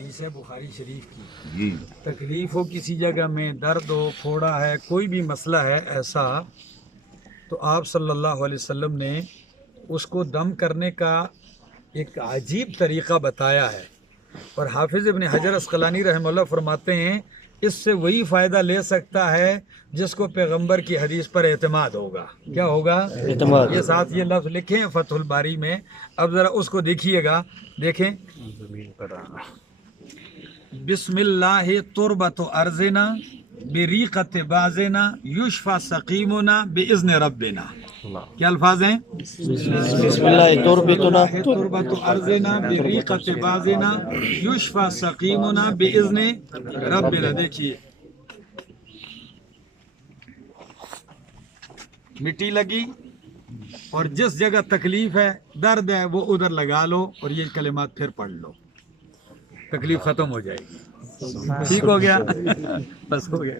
حدیث ہے بخاری شریف کی، جی تکلیف ہو کسی جگہ میں، درد ہو، پھوڑا ہے، کوئی بھی مسئلہ ہے ایسا، تو آپ صلی اللہ علیہ وسلم نے اس کو دم کرنے کا ایک عجیب طریقہ بتایا ہے۔ اور حافظ ابن حجر عسقلانی رحمہ اللہ فرماتے ہیں اس سے وہی فائدہ لے سکتا ہے جس کو پیغمبر کی حدیث پر اعتماد ہوگا۔ کیا ہوگا؟ اعتماد۔ یہ ساتھ یہ لفظ لکھے ہیں فتح الباری میں، اب ذرا اس کو دیکھیے گا، دیکھیں، بسم اللہ تربت ارضنا بریقت بازنا یشفى سقیمنا باذن ربنا۔ کیا الفاظ ہیں؟ بسم اللہ تربتنا تربت ارضنا بریقت بازنا یشفى سقیمنا باذن ربنا۔ دیکھیے مٹی لگی اور جس جگہ تکلیف ہے، درد ہے، وہ ادھر لگا لو اور یہ کلمات پھر پڑھ لو، تکلیف ختم ہو جائے گی۔ ٹھیک ہو گیا؟ بس ہو گیا۔